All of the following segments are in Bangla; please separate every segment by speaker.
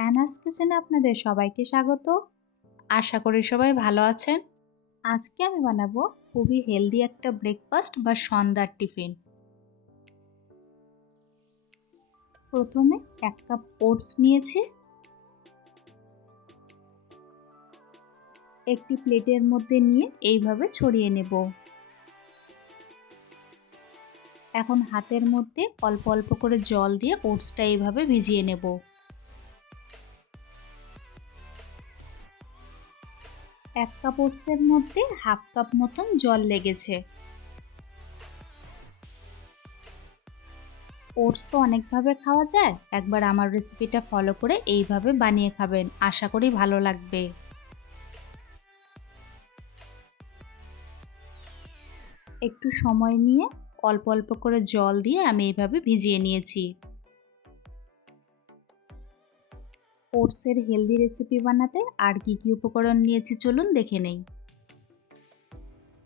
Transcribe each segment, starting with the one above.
Speaker 1: অ্যানাস কিচেনে আপনাদের সবাইকে স্বাগত। আশা করি সবাই ভালো আছেন। আজকে আমি বানাবো খুবই হেলদি একটা ব্রেকফাস্ট বা সন্ধ্যার টিফিন। প্রথমে এক কাপ ওটস নিয়েছি। একটি প্লেটের মধ্যে নিয়ে এইভাবে ছড়িয়ে নেব। এখন হাতের মধ্যে অল্প অল্প করে জল দিয়ে ওটসটা এইভাবে ভিজিয়ে নেব। এক কাপ ওটসের মধ্যে হাফ কাপ মতন জল লেগেছে। ওটস তো অনেকভাবে খাওয়া যায়, একবার আমার রেসিপিটা ফলো করে এইভাবে বানিয়ে খাবেন, আশা করি ভালো লাগবে। একটু সময় নিয়ে অল্প অল্প করে জল দিয়ে আমি এইভাবে ভিজিয়ে নিয়েছি। ওটসের হেলদি রেসিপি বানাতে আর কি কি উপকরণ নিয়েছি চলুন দেখে নেই।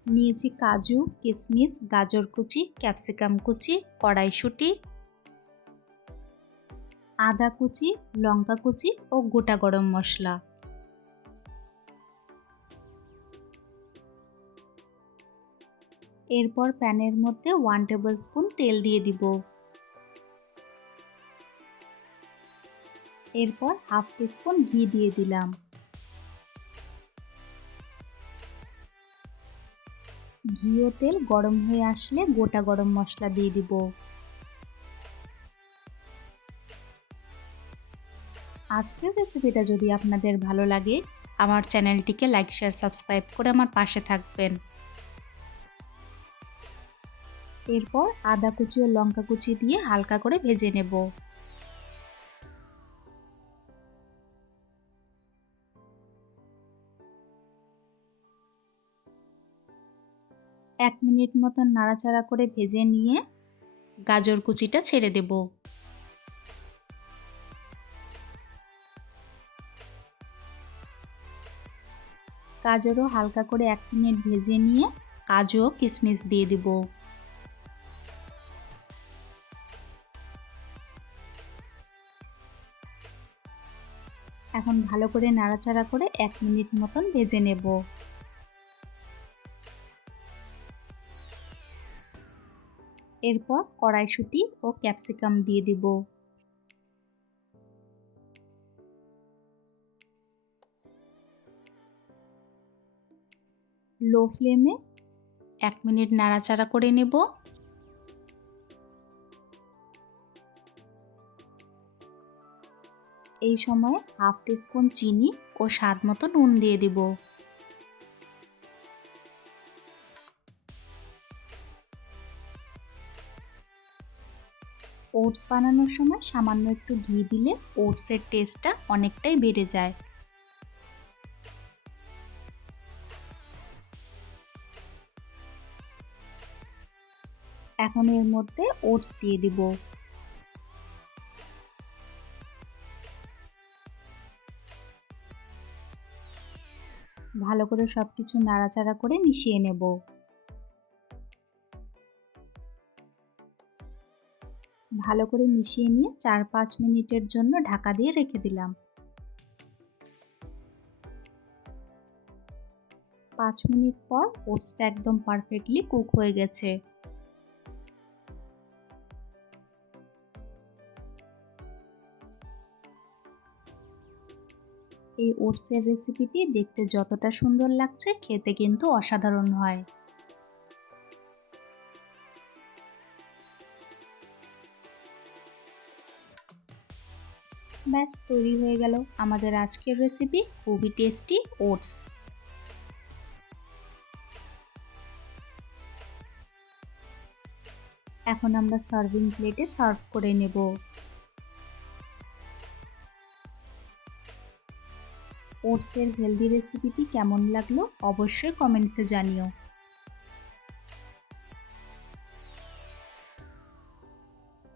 Speaker 1: নিয়েছি কাজু কিশমিশ গাজর কুচি, ক্যাপসিকাম কুচি, কড়াইশুঁটি, আদা কুচি, লঙ্কা কুচি ও গোটা গরম মশলা। এরপর প্যানের মধ্যে ওয়ান টেবিল স্পুন তেল দিয়ে দিব। এরপর হাফ টিস্পুন ঘি দিয়ে দিলাম। ঘি ও তেল গরম হয়ে আসলে গোটা গরম মশলা দিয়ে দিব। আজকের রেসিপিটা যদি আপনাদের ভালো লাগে, আমার চ্যানেলটিকে লাইক, শেয়ার, সাবস্ক্রাইব করে আমার পাশে থাকবেন। এরপর আদা কুচি ও লঙ্কা কুচি দিয়ে হালকা করে ভেজে নেব। এক মিনিট মতন নাড়াচাড়া করে ভেজে নিয়ে গাজর কুচিটা ছেড়ে দেব। গাজরও হালকা করে এক মিনিট ভেজে নিয়ে কাজু কিশমিশ দিয়ে দিব। এখন ভালো করে নাড়াচাড়া করে এক মিনিট মতন ভেজে নেব। এরপর কড়াইশুঁটি ও ক্যাপসিকাম দিয়ে দিব। লো ফ্লেমে এক মিনিট নাড়াচাড়া করে নেব। এই সময় হাফ টিস্পুন চিনি ও স্বাদ মতো নুন দিয়ে দিব। ওটস বানানোর সময় সামান্য একটু ঘি দিলে ওটসের টেস্টটা অনেকটাই বেড়ে যায়। এখন এর মধ্যে ওটস দিয়ে দিব। ভালো করে সব কিছু নাড়াচাড়া করে মিশিয়ে নেব। ভালো করে মিশিয়ে নিয়ে চার পাঁচ মিনিটের জন্য ঢাকা দিয়ে রেখে দিলাম। পাঁচ মিনিট পর ওটসটা একদম পারফেক্টলি কুক হয়ে গেছে। এই ওটসের রেসিপিটি দেখতে যতটা সুন্দর লাগছে, খেতে কিন্তু অসাধারণ হয়। ব্যাস, তৈরি হয়ে গেল আমাদের আজকের রেসিপি খুবই টেস্টি ওটস এখন আমরা সার্ভিং প্লেটে সার্ভ করে নেব। ওটসের হেলদি রেসিপিটি কেমন লাগল অবশ্যই কমেন্টসে জানিও।